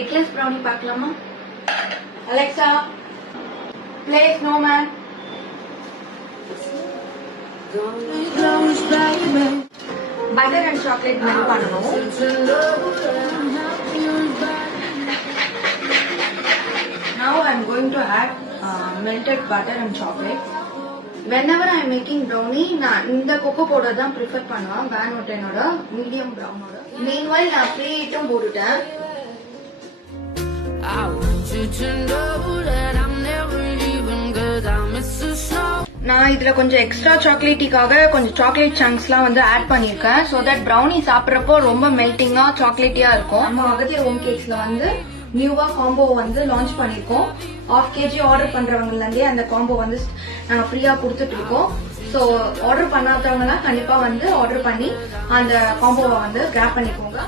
Eggless brownie பார்க்கலாமா? Alexa play snowman. Butter and chocolate melt பண்ணணும். Now I am going to add melted butter and chocolate. Whenever I am making brownie, நான் இந்த cocoa powder தான் prefer பண்ணுவேன். வேன் ஒட்டனோட medium ப்ரௌனோட. Meanwhile நான் ப்ரீஹீட்டும் போட்டுட்டேன். நான் இதுல கொஞ்சம் எக்ஸ்ட்ரா சாக்லேட்டிக்காக கொஞ்சம் சாக்லேட் சங்க்ஸ்லாம் வந்து ஆட் பண்ணிருக்கேன். சோ தட் ப்ரௌனி சாப்பிட்றப்போ ரொம்ப மெல்டிங்கா சாக்லேட்டியா இருக்கும். நம்ம அகத்திய ஹோம் கேக்ஸ்ல வந்து நியூவா காம்போ வந்து லான்ச் பண்ணிருக்கோம். 1/2 kg ஆர்டர் பண்றவங்கல இருந்தே அந்த காம்போ வந்து நாங்க ஃப்ரீயா கொடுத்துட்டு இருக்கோம். சோ ஆர்டர் பண்ணாதவங்க கண்டிப்பா வந்து ஆர்டர் பண்ணி அந்த காம்போவை வந்து கிராப் பண்ணிக்கோங்க.